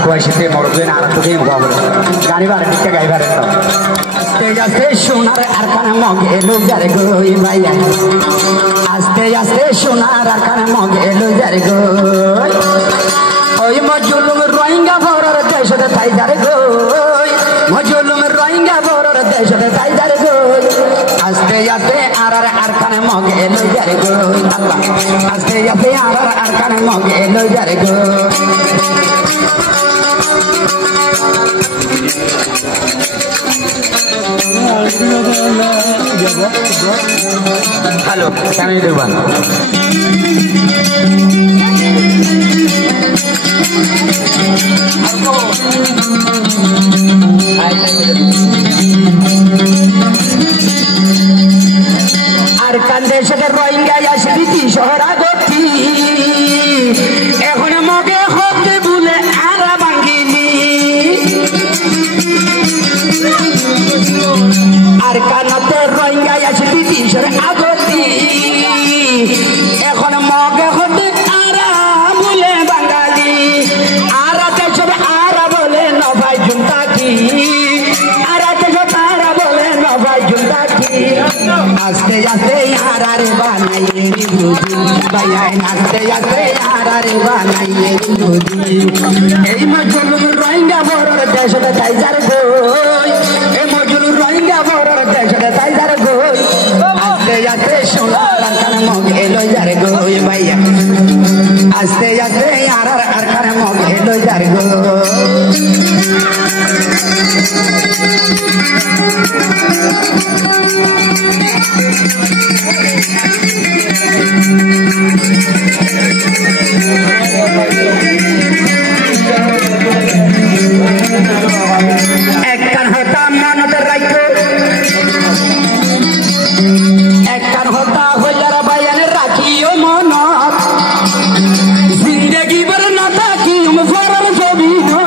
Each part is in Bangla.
Kuasite mordoin arat tuh yang gua gani bareng kita gai bareng tuh. Aste sonar arkana mogelu jare goi bhaiya. Aste sonar arkana mogelu jare goi. Oi majulum rohingya borar deshte tai jare goi. Majulum rohingya borar deshte tai jare goi. Aste arar arkana mogelu jare goi. Aste arar arkana mogelu jare goi. Halo, kami di depan. Arkan desa ke Rohingya ya sedikit shohra goti. Ehone moge hote bule ara bangini. Arkanate Rohingya ya sedikit shohra goti. Ehone moge hote ara bule bangali. Ara te shobe ara bole no bhai junta ki. Ara te shobe ara bole no bhai junta ki. Aste yaara re banaiye dudi bhaiya aste yaara re banaiye dudi ei majulum Rohingya borar deshte tai jar goi ei majulum Rohingya borar deshte tai jar goi aste sonar arkana mogelo jar goi bhaiya aste arar arkana mogelo jar goi ekkan hota manot rakho ekkan hota hoyar bayan rakhiyo manot zindagi bhar na thakiyum farar jobino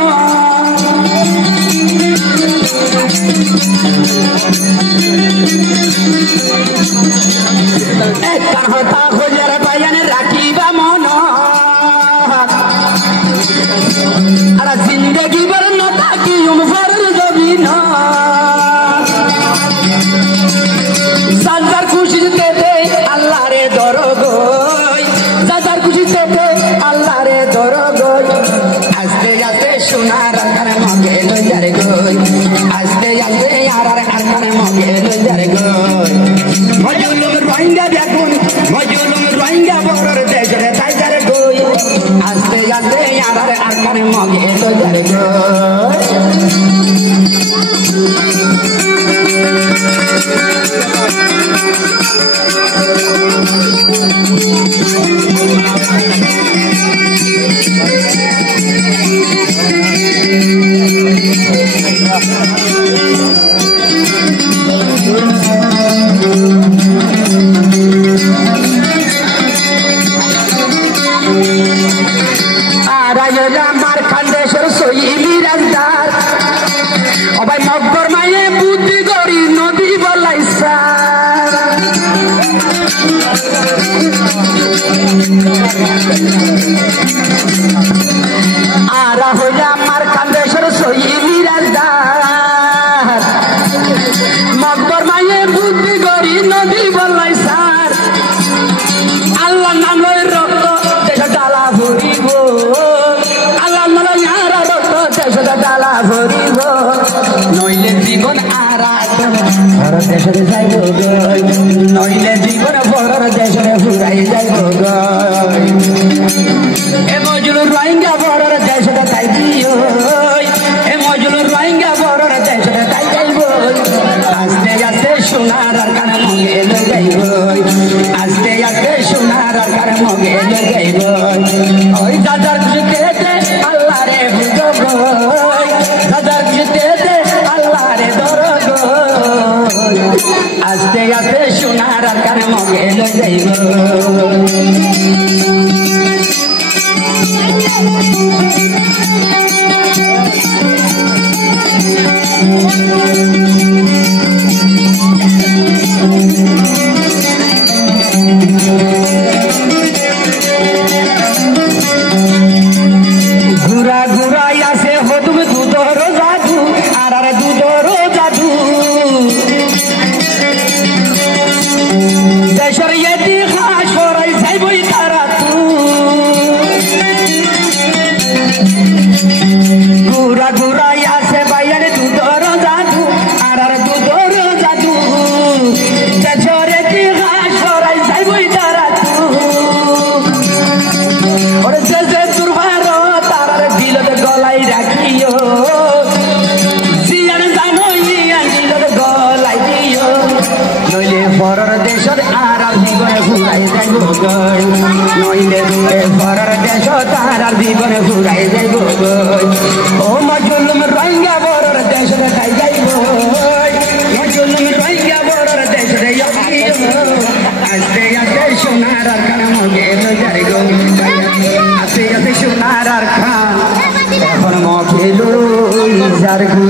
ekkan hota hoyar bayan rakhiba manot ara zindagi bhar na thakiyum farar jobino sadar khushi tete Allah re dorogoi sadar khushi tete Allah re dorogoi aste sonar arkana mogelo jare goi aste arar arkana mogelo jare goi majulum Rohingya begun majulum Rohingya borar deshte tai jare goi aste arar arkana mogelo jare goi Araya Markandeshwar soili razdar obai moggor maye buddhi gori nodi balaisa ara hoya Markandeshwar soili razdar moggor maye buddhi gori nodi balaisa Allah namlo rokto desha dala bhuribo Allah namlo yara rokto desha dala bhuribo noile জীবন আরাত বড় দেশে যাইব গই নইলে জীবন বড় দেশে ফুরাই যাইব গই এ মজলুর Rohingya বড় দেশে তাই দিও এ মজলুর Rohingya বড় দেশে তাই যাইব আস্তে সোনার arkana mogelo যাইব আস্তে সোনার arkana mogelo যাইব ওই দাদার খুশিতে আল্লাহ রে বুঝো গই দাদার খুশিতে আল্লাহ রে ধরো গই আস্তে আস্তে সোনার আর কানে মগে লই যাইব ঘুরা ঘুরাই আছে হতুম দুধর জাদু আর দুধর জাদু দেশের ইতিহাস পড়াই যাইবই তারা তু ঘুরা ঘুরাই আছে বাইরে দুধর জাদু আর দুধর জাদু দেশের ইতিহাস পড়াই যাইবই তারা তু ওরে যে দুর্বার তার দিলত গলাই রাখিও জিয়ার জানো ইয়ান দিলত গলাই দিও নইলে পরর দেশত আর জীবনে ঘুরাই যাইব গই নইলে পরর দেশ তার জীবনে ঘুরাই যাইব গই ও মজলুম রঙ্গা বরর দেশে যাই যাইব মজলুম রঙ্গা বরর দেশে যাইব আস্তে আস্তে সোনার কানে মগে লই গো আস্তে আস্তে সোনার খান এখন মগে লই যার গো